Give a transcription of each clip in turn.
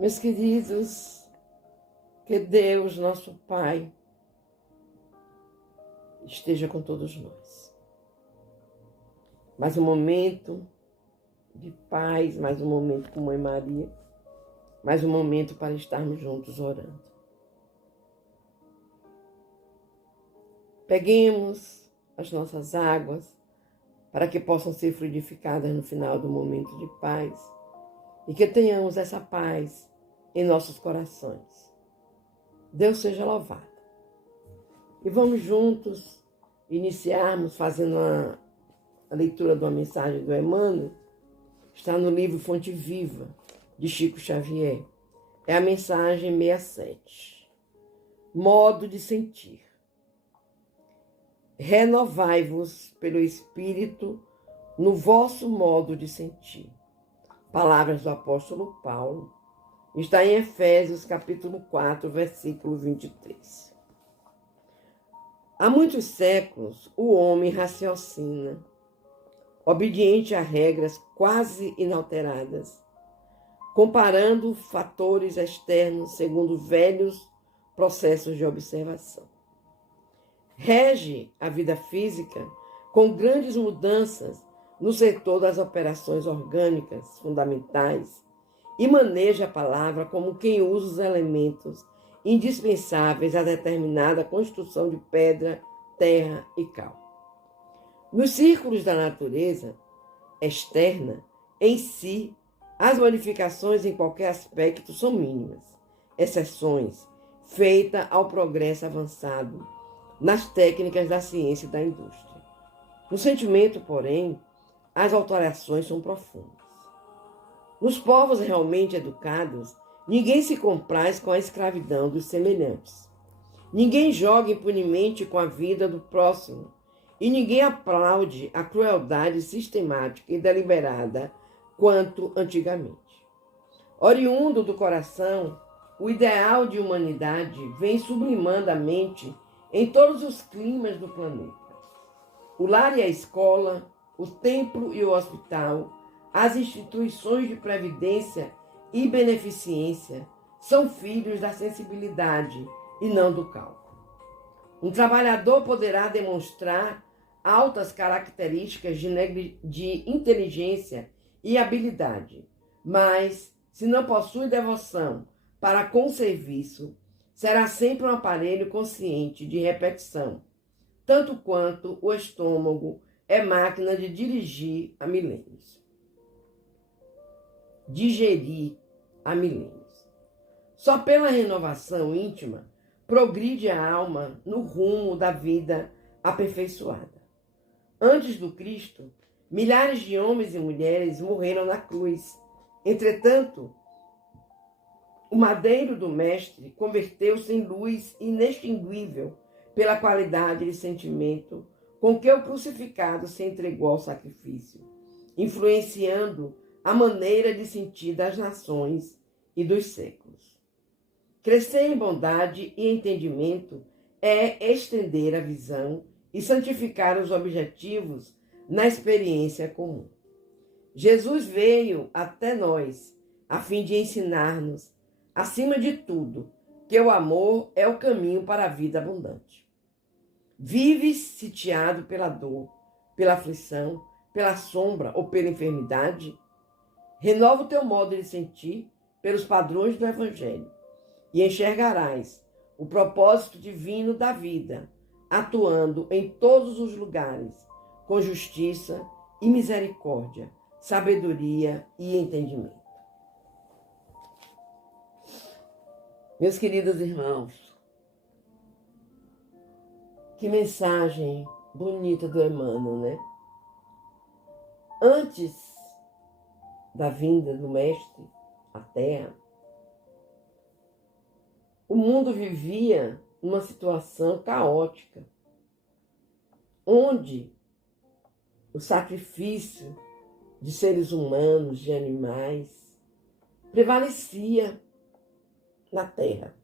Meus queridos, que Deus, nosso Pai, esteja com todos nós. Mais um momento de paz, mais um momento com Mãe Maria, mais um momento para estarmos juntos orando. Peguemos as nossas águas para que possam ser fluidificadas no final do momento de paz e que tenhamos essa paz em nossos corações. Deus seja louvado. E vamos juntos iniciarmos fazendo a leitura de uma mensagem do Emmanuel. Está no livro Fonte Viva, de Chico Xavier. É a mensagem 67. Modo de sentir. Renovai-vos pelo Espírito no vosso modo de sentir. Palavras do apóstolo Paulo. Está em Efésios, capítulo 4, versículo 23. Há muitos séculos, o homem raciocina, obediente a regras quase inalteradas, comparando fatores externos segundo velhos processos de observação. Rege a vida física com grandes mudanças no setor das operações orgânicas fundamentais e maneja a palavra como quem usa os elementos indispensáveis a determinada construção de pedra, terra e cal. Nos círculos da natureza externa, em si, as modificações em qualquer aspecto são mínimas, exceções feitas ao progresso avançado nas técnicas da ciência e da indústria. No sentimento, porém, as alterações são profundas. Nos povos realmente educados, ninguém se compraz com a escravidão dos semelhantes. Ninguém joga impunemente com a vida do próximo e ninguém aplaude a crueldade sistemática e deliberada quanto antigamente. Oriundo do coração, o ideal de humanidade vem sublimando a mente em todos os climas do planeta. O lar e a escola, o templo e o hospital, as instituições de previdência e beneficência são filhos da sensibilidade e não do cálculo. Um trabalhador poderá demonstrar altas características de inteligência e habilidade, mas, se não possui devoção para com o serviço, será sempre um aparelho consciente de repetição, tanto quanto o estômago é máquina de dirigir a milênios. Digerir a milênios. Só pela renovação íntima progride a alma no rumo da vida aperfeiçoada. Antes do Cristo, milhares de homens e mulheres morreram na cruz. Entretanto, o madeiro do Mestre converteu-se em luz inextinguível pela qualidade de sentimento com que o crucificado se entregou ao sacrifício, influenciando a maneira de sentir das nações e dos séculos. Crescer em bondade e entendimento é estender a visão e santificar os objetivos na experiência comum. Jesus veio até nós a fim de ensinar-nos, acima de tudo, que o amor é o caminho para a vida abundante. Vives sitiado pela dor, pela aflição, pela sombra ou pela enfermidade? Renova o teu modo de sentir pelos padrões do Evangelho e enxergarás o propósito divino da vida, atuando em todos os lugares, com justiça e misericórdia, sabedoria e entendimento. Meus queridos irmãos, que mensagem bonita do Emmanuel, né? Antes da vinda do Mestre à Terra, o mundo vivia numa situação caótica, onde o sacrifício de seres humanos, de animais, prevalecia na Terra.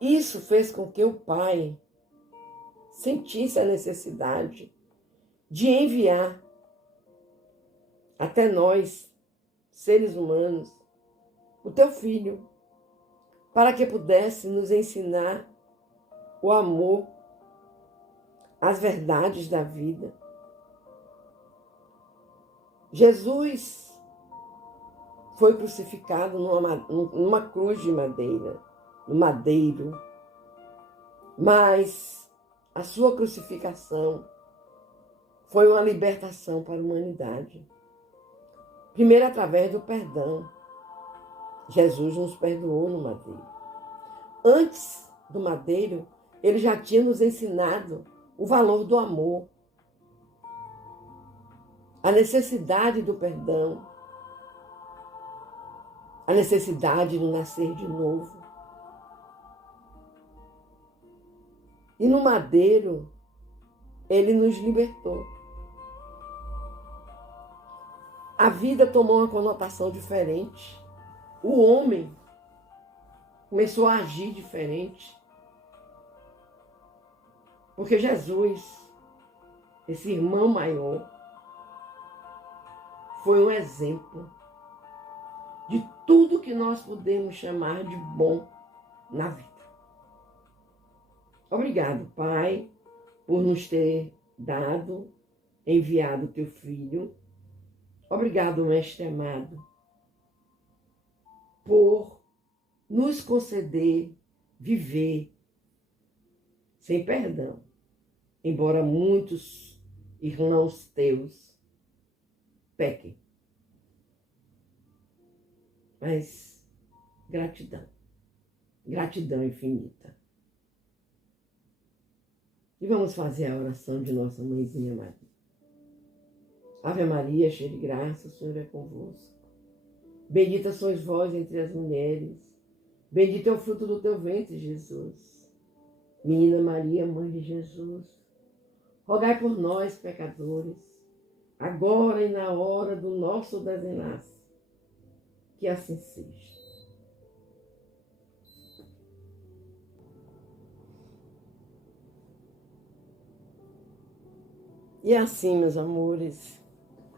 Isso fez com que o Pai sentisse a necessidade de enviar até nós seres humanos, o teu filho, para que pudesse nos ensinar o amor, as verdades da vida. Jesus foi crucificado numa cruz de madeira, no madeiro, mas a sua crucificação foi uma libertação para a humanidade. Primeiro, através do perdão. Jesus nos perdoou no madeiro. Antes do madeiro, ele já tinha nos ensinado o valor do amor, a necessidade do perdão, a necessidade de nascer de novo. E no madeiro, ele nos libertou. A vida tomou uma conotação diferente. O homem começou a agir diferente. Porque Jesus, esse irmão maior, foi um exemplo de tudo que nós podemos chamar de bom na vida. Obrigado, Pai, por nos ter enviado teu Filho. Obrigado, Mestre amado, por nos conceder viver sem perdão, embora muitos irmãos teus pequem. Mas gratidão, gratidão infinita. E vamos fazer a oração de nossa Mãezinha Maria. Ave Maria, cheia de graça, o Senhor é convosco. Bendita sois vós entre as mulheres, bendito é o fruto do teu ventre, Jesus. Menina Maria, Mãe de Jesus, rogai por nós, pecadores, agora e na hora do nosso desenlace. Que assim seja. E assim, meus amores,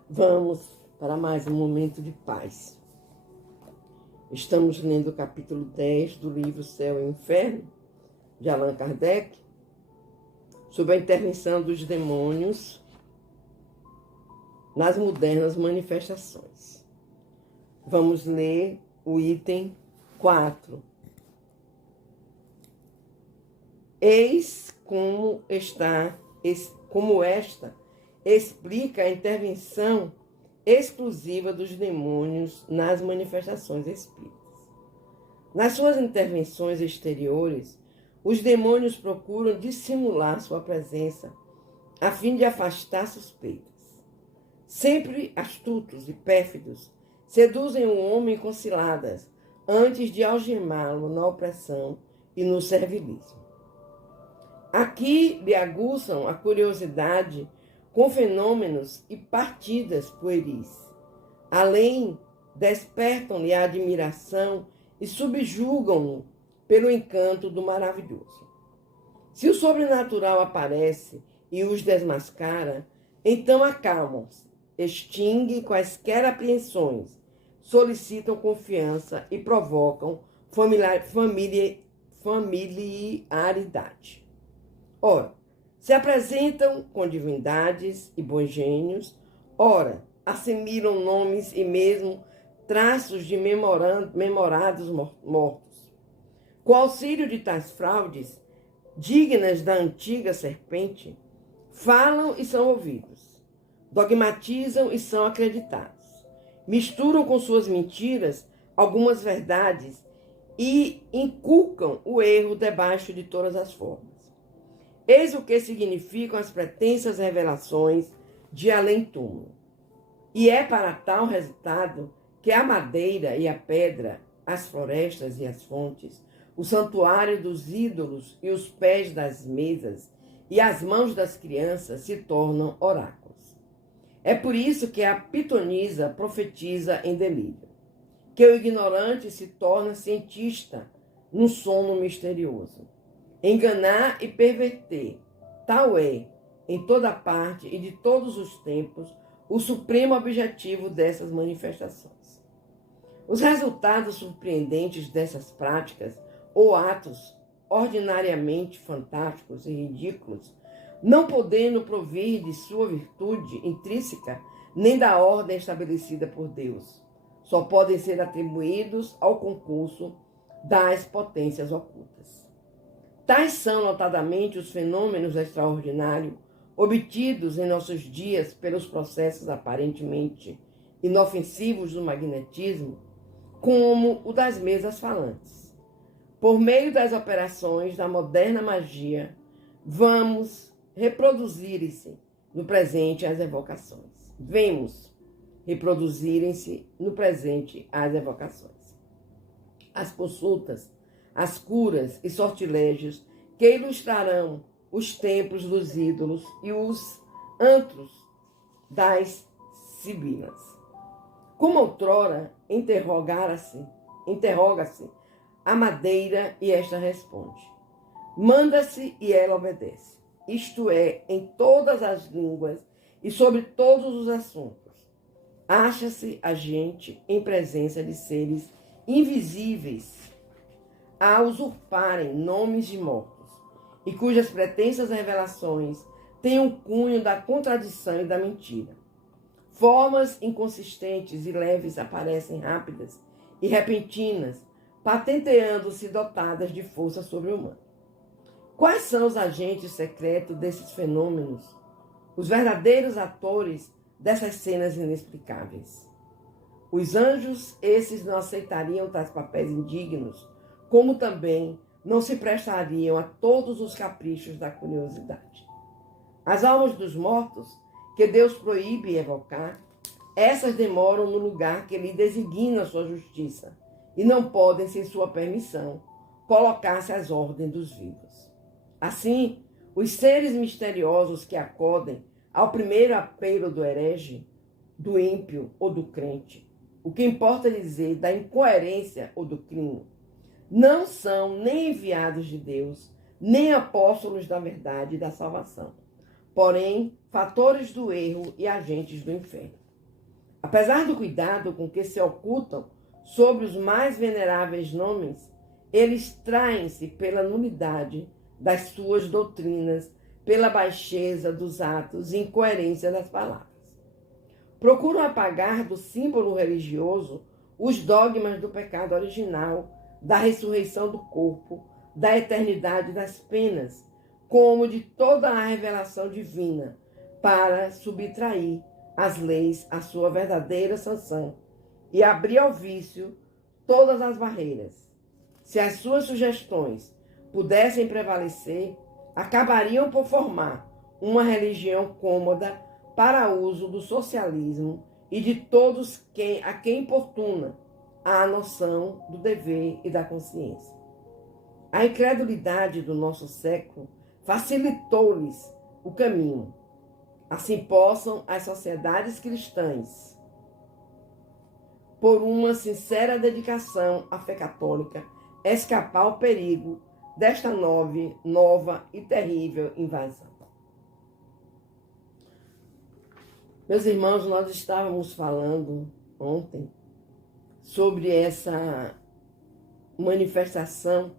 vamos para mais um momento de paz. Estamos lendo o capítulo 10 do livro Céu e Inferno, de Allan Kardec, sobre a intervenção dos demônios nas modernas manifestações. Vamos ler o item 4. Eis como esta explica a intervenção exclusiva dos demônios nas manifestações espíritas. Nas suas intervenções exteriores, os demônios procuram dissimular sua presença a fim de afastar suspeitas. Sempre astutos e pérfidos, seduzem o homem com ciladas antes de algemá-lo na opressão e no servilismo. Aqui lhe aguçam a curiosidade com fenômenos e partidas pueris. Além, despertam-lhe a admiração e subjugam-no pelo encanto do maravilhoso. Se o sobrenatural aparece e os desmascara, então acalmam-se, extinguem quaisquer apreensões, solicitam confiança e provocam familiaridade. Ora, se apresentam com divindades e bons gênios, ora, assimilam nomes e mesmo traços de memorados mortos. Com auxílio de tais fraudes, dignas da antiga serpente, falam e são ouvidos, dogmatizam e são acreditados, misturam com suas mentiras algumas verdades e inculcam o erro debaixo de todas as formas. Eis o que significam as pretensas revelações de além-túmulo. E é para tal resultado que a madeira e a pedra, as florestas e as fontes, o santuário dos ídolos e os pés das mesas e as mãos das crianças se tornam oráculos. É por isso que a pitonisa profetiza em delírio, que o ignorante se torna cientista num sono misterioso. Enganar e perverter, tal é, em toda parte e de todos os tempos, o supremo objetivo dessas manifestações. Os resultados surpreendentes dessas práticas ou atos ordinariamente fantásticos e ridículos, não podendo provir de sua virtude intrínseca nem da ordem estabelecida por Deus, só podem ser atribuídos ao concurso das potências ocultas. Tais são, notadamente, os fenômenos extraordinários obtidos em nossos dias pelos processos aparentemente inofensivos do magnetismo, como o das mesas falantes. Por meio das operações da moderna magia, vamos reproduzirem-se no presente as evocações. Vemos reproduzirem-se no presente as evocações. As consultas, as curas e sortilégios que ilustrarão os templos dos ídolos e os antros das sibilas. Como outrora interroga-se a madeira e esta responde. Manda-se e ela obedece. Isto é, em todas as línguas e sobre todos os assuntos. Acha-se a gente em presença de seres invisíveis a usurparem nomes de mortos e cujas pretensas revelações têm o cunho da contradição e da mentira. Formas inconsistentes e leves aparecem rápidas e repentinas, patenteando-se dotadas de força sobre-humana. Quais são os agentes secretos desses fenômenos, os verdadeiros atores dessas cenas inexplicáveis? Os anjos, esses não aceitariam tais papéis indignos, como também não se prestariam a todos os caprichos da curiosidade. As almas dos mortos, que Deus proíbe evocar, essas demoram no lugar que lhe designa a sua justiça e não podem, sem sua permissão, colocar-se às ordens dos vivos. Assim, os seres misteriosos que acodem ao primeiro apelo do herege, do ímpio ou do crente, o que importa dizer da incoerência ou do crime, não são nem enviados de Deus, nem apóstolos da verdade e da salvação, porém, fatores do erro e agentes do inferno. Apesar do cuidado com que se ocultam sobre os mais veneráveis nomes, eles traem-se pela nulidade das suas doutrinas, pela baixeza dos atos e incoerência das palavras. Procuram apagar do símbolo religioso os dogmas do pecado original, da ressurreição do corpo, da eternidade das penas, como de toda a revelação divina, para subtrair as leis à sua verdadeira sanção e abrir ao vício todas as barreiras. Se as suas sugestões pudessem prevalecer, acabariam por formar uma religião cômoda para uso do socialismo e de todos a quem importuna a noção do dever e da consciência. A incredulidade do nosso século facilitou-lhes o caminho. Assim possam as sociedades cristãs, por uma sincera dedicação à fé católica, escapar ao perigo desta nova e terrível invasão. Meus irmãos, nós estávamos falando ontem sobre essa manifestação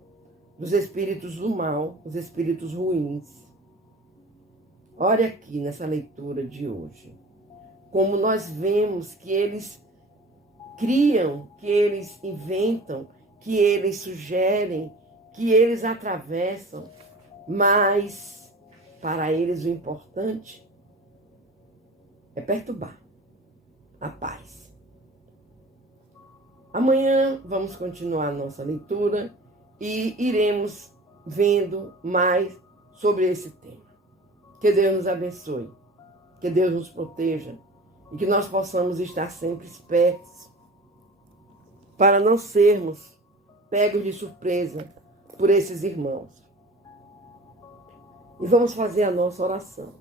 dos espíritos do mal, os espíritos ruins. Olha aqui nessa leitura de hoje, como nós vemos que eles criam, que eles inventam, que eles sugerem, que eles atravessam, mas para eles o importante é perturbar a paz. Amanhã vamos continuar a nossa leitura e iremos vendo mais sobre esse tema. Que Deus nos abençoe, que Deus nos proteja e que nós possamos estar sempre espertos para não sermos pegos de surpresa por esses irmãos. E vamos fazer a nossa oração.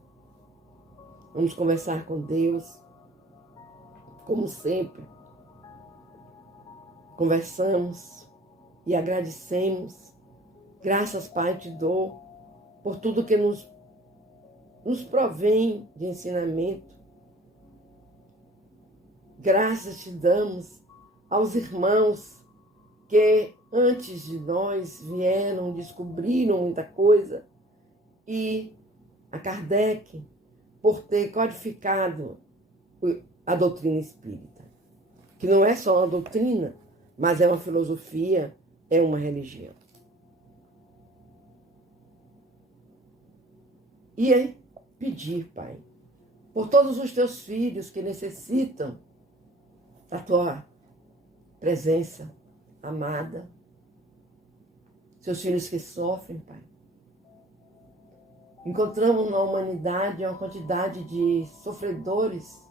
Vamos conversar com Deus, como sempre. Conversamos e agradecemos. Graças, Pai, te dou por tudo que nos provém de ensinamento. Graças te damos aos irmãos que antes de nós vieram, descobriram muita coisa, e a Kardec, por ter codificado a doutrina espírita, que não é só uma doutrina, mas é uma filosofia, é uma religião. E aí, pedir, Pai, por todos os teus filhos que necessitam da tua presença amada, seus filhos que sofrem, Pai. Encontramos na humanidade uma quantidade de sofredores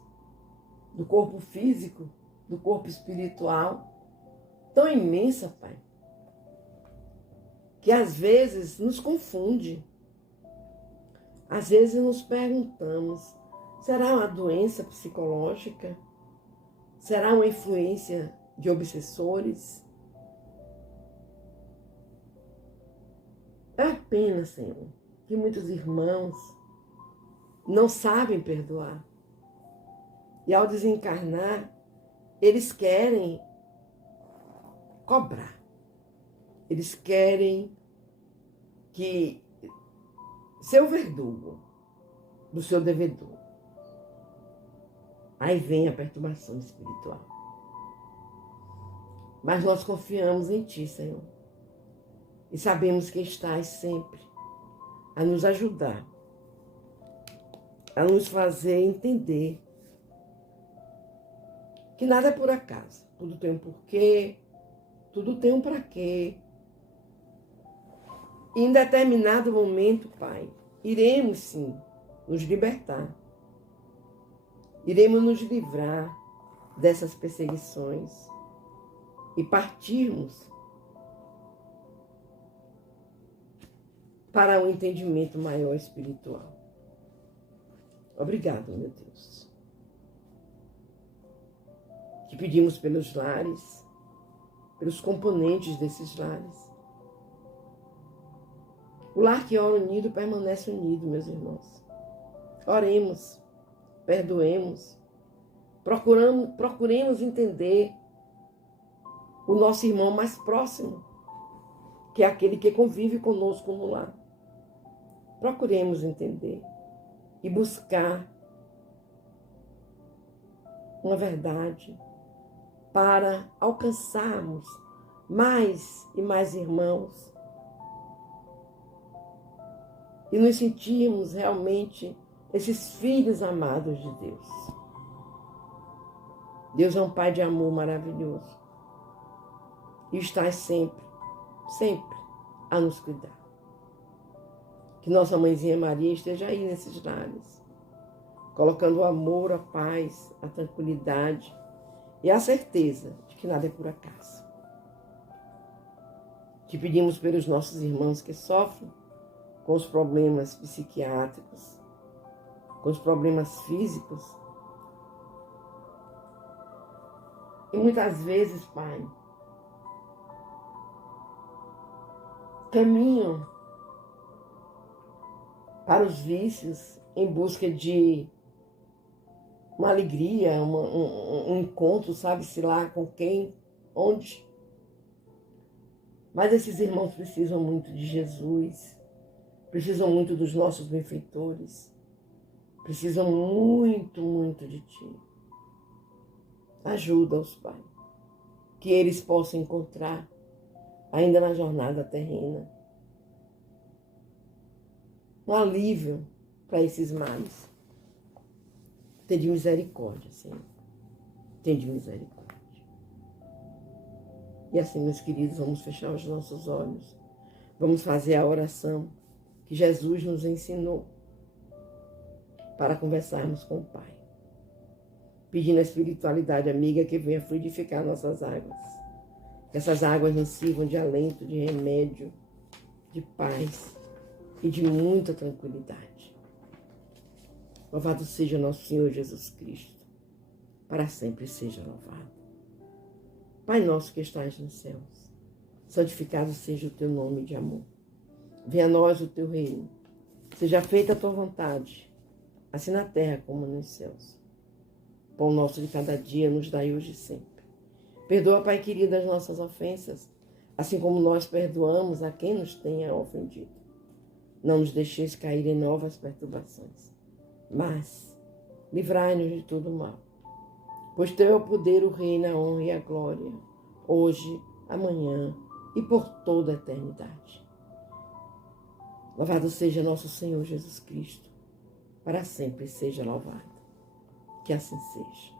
do corpo físico, do corpo espiritual, tão imensa, Pai, que às vezes nos confunde. Às vezes nos perguntamos, será uma doença psicológica? Será uma influência de obsessores? É a pena, Senhor, que muitos irmãos não sabem perdoar. E ao desencarnar, eles querem cobrar. Eles querem que ser o verdugo do seu devedor. Aí vem a perturbação espiritual. Mas nós confiamos em Ti, Senhor. E sabemos que estás sempre a nos ajudar, a nos fazer entender que nada é por acaso. Tudo tem um porquê, tudo tem um para quê. E em determinado momento, Pai, iremos sim nos libertar. Iremos nos livrar dessas perseguições e partirmos para um entendimento maior espiritual. Obrigado, meu Deus. Te pedimos pelos lares, pelos componentes desses lares. O lar que ora unido permanece unido, meus irmãos. Oremos, perdoemos, procuremos entender o nosso irmão mais próximo, que é aquele que convive conosco no lar. Procuremos entender e buscar uma verdade para alcançarmos mais e mais irmãos e nos sentirmos realmente esses filhos amados de Deus. Deus é um Pai de amor maravilhoso e está sempre, sempre a nos cuidar. Que nossa Mãezinha Maria esteja aí nesses lares, colocando o amor, a paz, a tranquilidade e a certeza de que nada é por acaso. Te pedimos pelos nossos irmãos que sofrem com os problemas psiquiátricos, com os problemas físicos. E muitas vezes, Pai, caminham para os vícios em busca de uma alegria, um encontro, sabe-se lá com quem, onde. Mas esses irmãos precisam muito de Jesus, precisam muito dos nossos benfeitores, precisam muito, muito de Ti. Ajuda-os, Pai, que eles possam encontrar, ainda na jornada terrena, um alívio para esses males. Tende misericórdia, Senhor. Tende misericórdia. E assim, meus queridos, vamos fechar os nossos olhos. Vamos fazer a oração que Jesus nos ensinou para conversarmos com o Pai. Pedindo a espiritualidade amiga que venha fluidificar nossas águas. Que essas águas nos sirvam de alento, de remédio, de paz e de muita tranquilidade. Louvado seja nosso Senhor Jesus Cristo. Para sempre seja louvado. Pai nosso que estás nos céus, santificado seja o teu nome de amor. Venha a nós o teu reino. Seja feita a tua vontade, assim na terra como nos céus. Pão nosso de cada dia nos dai hoje e sempre. Perdoa, Pai querido, as nossas ofensas, assim como nós perdoamos a quem nos tenha ofendido. Não nos deixeis cair em novas perturbações, mas livrai-nos de todo mal. Pois teu é o poder, o reino, a honra e a glória, hoje, amanhã e por toda a eternidade. Louvado seja nosso Senhor Jesus Cristo, para sempre seja louvado. Que assim seja.